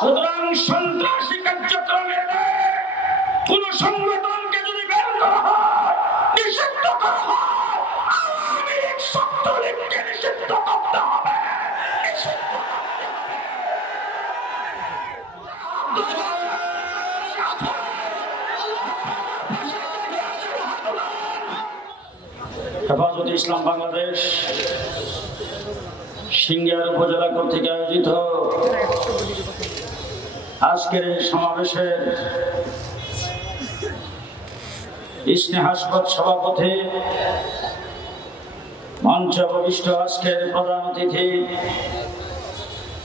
সুতরাং সন্ত্রাসী কার্যক্রমের কোন সংগঠনকে যদি বের করা হয়, নিষিদ্ধ করা হয়, আওয়ামী লীগ ছাত্রলীগকে নিষিদ্ধ করতে হবে। হেফাজতে ইসলাম বাংলাদেশ সিংড়িয়া উপজেলা কর্তৃক আয়োজিত আজকের এই সমাবেশে স্নেহাস্পদ সভাপতি, মঞ্চে উপবিষ্ট আজকের প্রধান অতিথি,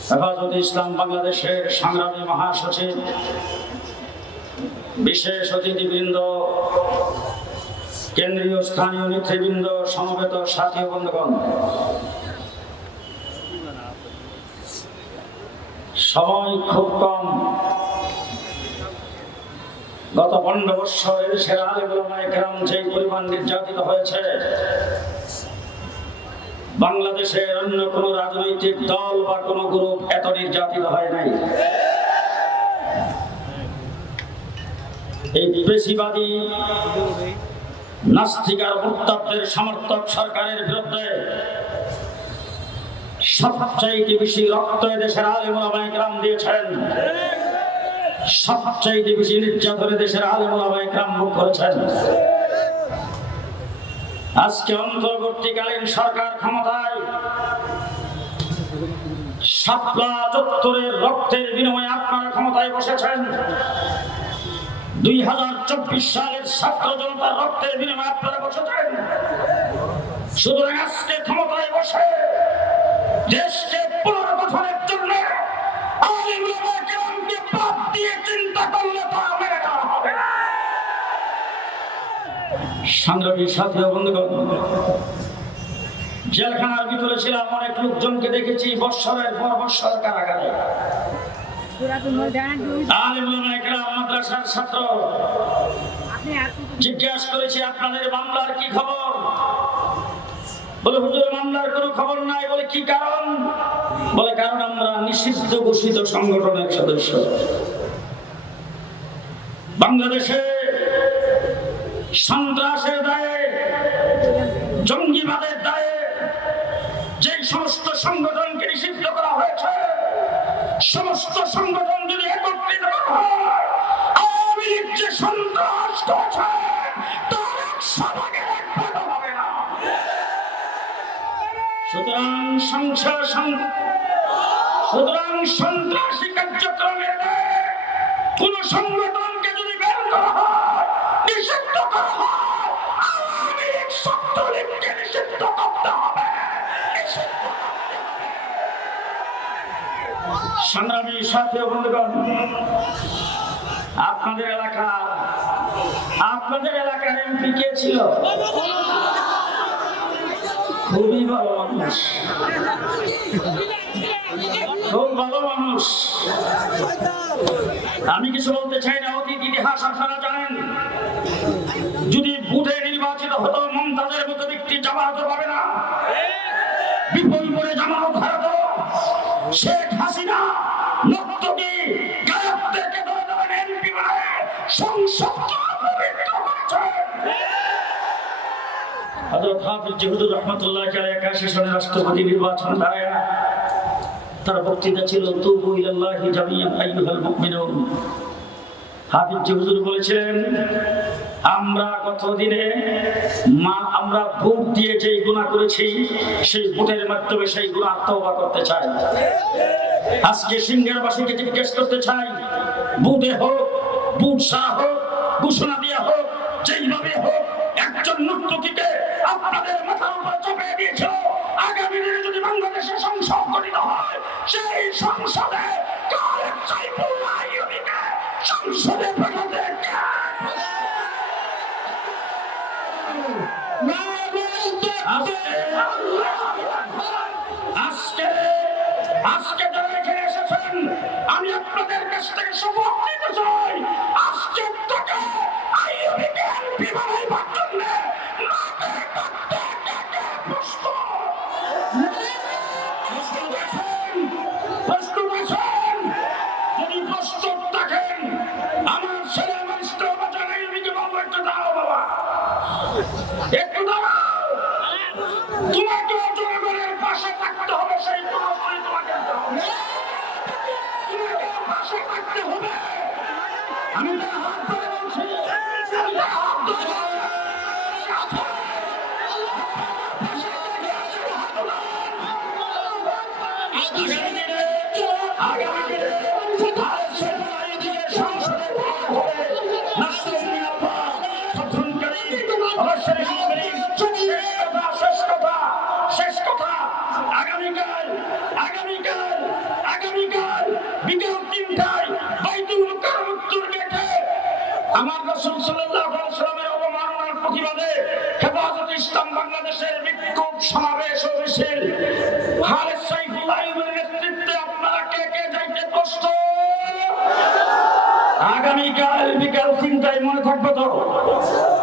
হেফাজতে ইসলাম বাংলাদেশের সংগ্রামী মহাসচিব, বিশেষ অতিথিবৃন্দ, কেন্দ্রীয় স্থানীয় নেতৃবৃন্দ, সমবেত সাথী ও বন্ধুগণ, সময় খুব কম। গত 15 বছর এদেশের আলেম ওলামায়ে কেরাম যে পরিমাণ নির্যাতিত হয়েছে, বাংলাদেশের অন্য কোনো রাজনৈতিক দল বা কোনো গ্রুপ এত নির্যাতিত হয় নাই। এই বেশিবাদী নাস্তিক আর মুরতাদদের সমর্থক সরকারের বিরুদ্ধে সবচাইতে বেশি রক্ত দেশের আলেম ওলামায়ে কেরাম দিয়েছেন, সবচাইতে বেশি নির্যাতনে দেশের আলেম ওলামায়ে কেরাম ভোগ করেছেন। আজকে অন্তর্বর্তীকালীন সরকার ক্ষমতায় শাপলা চত্বরের রক্তের বিনিময়ে আপনারা ক্ষমতায় বসেছেন। 2024 সালের ছাত্র জনতার রক্তের বিনিময়ে আপনারা বসেছেন। সুতরাং আজকে ক্ষমতায় বসে দেশকে পুনর্গঠনের জন্য আলেম ওলামায়ে কেরামকে বাদ দিয়ে চিন্তা করলে তা মেনে নেওয়া হবে না। সংগ্রামী সাথী ও বন্ধুগণ, জেলখানার ভিতরে ছিলাম, অনেক লোকজনকে দেখেছি বৎসরের পর বৎসর কারাগারে। আলেম ওলামায়ে কেরাম, মাদ্রাসার ছাত্র, জিজ্ঞাসা করেছি আপনাদের মামলার কি খবর? বলে হুজুর মামলার কোনো খবর নাই। বলে কি কারণ? বলে কারণ আমরা নিষিদ্ধ ঘোষিত সংগঠনের সদস্য। বাংলাদেশে সন্ত্রাসের দায়ে, জঙ্গিবাদের দায়ে যে সমস্ত সংগঠনকে নিষিদ্ধ করা হয়েছে, সমস্ত সংগঠন যদি একত্রিত করা হয়, আওয়ামী লীগ যে সন্ত্রাস করছে তার 100 ভাগের 1 ভাগও হবে না। সুতরাং সন্ত্রাসী কার্যক্রমের কোন সংগঠনকে যদি বের করা হয়, নিষিদ্ধ করা হয়, আওয়ামী লীগ ছাত্রলীগকে নিষিদ্ধ করতে হবে। সংগ্রামী সাথী ও বন্ধুগণ, আপনাদের এলাকার এমপি কে ছিল? খুবই ভালো মানুষ, খুব ভালো মানুষ। আমি কিছু বলতে চাই না, অতীত ইতিহাস আপনারা জানেন। যদি বুথে নির্বাচিত হতো, মমতাজের মতো ব্যক্তি জামানত পাবে না, বিপুলপুরে জামানত হারাতো। শেখ হাসিনা নর্তকী গায়কদেরকে ধরে ধরে এমপি বানায় সংসদকে অপবিত্র করেছে। হযরত হাফিজ হুজুর রাহমাতুল্লাহি আলাইহি 81 সনে রাষ্ট্রপতি নির্বাচন দাঁড়ায় তার বক্তৃতা ছিল তুবু ইলাল্লাহি জামিআন আইয়ুহাল মুমিনুন। হাফিজ হুজুর বলেছিলেন, আমরা গত দিনে আমরা ভোট দিয়ে যে গুনাহ করেছি, সেই ভোটের মাধ্যমে সেই গুনাহ তওবা করতে চাই। আজকে সিংহেরবাসীকে জিজ্ঞেস করতে চাই, বুথে হোক, বুথ সারা হোক, ঘোষণা দেওয়া হোক, যেইভাবে হোক, একজন নর্তকীকে আপনাদের মাথার উপর চাপিয়ে দিয়েছিল। আগামী দিনে যদি বাংলাদেশে সংসদ গঠিত হয়, সেই সংসদে কালেক সাইফুল্লাহ আইয়ুবীকে সংসদে পাঠাতে আজকে যারা এখানে এসেছেন, আমি আপনাদের কাছ থেকে শপথ নিতে চাই, আজকে থেকে আইয়ুবীকে এমপি বানাইবার জন্য যদি পাশে থাকতে হবে। আমি তার হাত ধরে বলছি, আমি তার হাত ধরে বলছি, সাথে আগামী দিনে ভারত সরকার এদিকে সংসদে পার হবে। নাসরুদ্দিন আব্বা প্রথমকারী অবশ্যই শেষ কথা আগামীকাল বিকেল ৩টায় বাইতুল মুকাররম উত্তর গেটে আমার রাসূল সাল্লাল্লাহু আলাইহি ওয়াসাল্লামের অবমাননার প্রতিবাদে হেফাজতে ইসলাম বাংলাদেশের বিক্ষোভ সমাবেশ ও মিছিল খালেদ সাইফুল্লাহ আইয়ুবের নেতৃত্বে আপনারা কে কে যাইতে প্রস্তুত? আগামীকাল বিকেল ৩টায়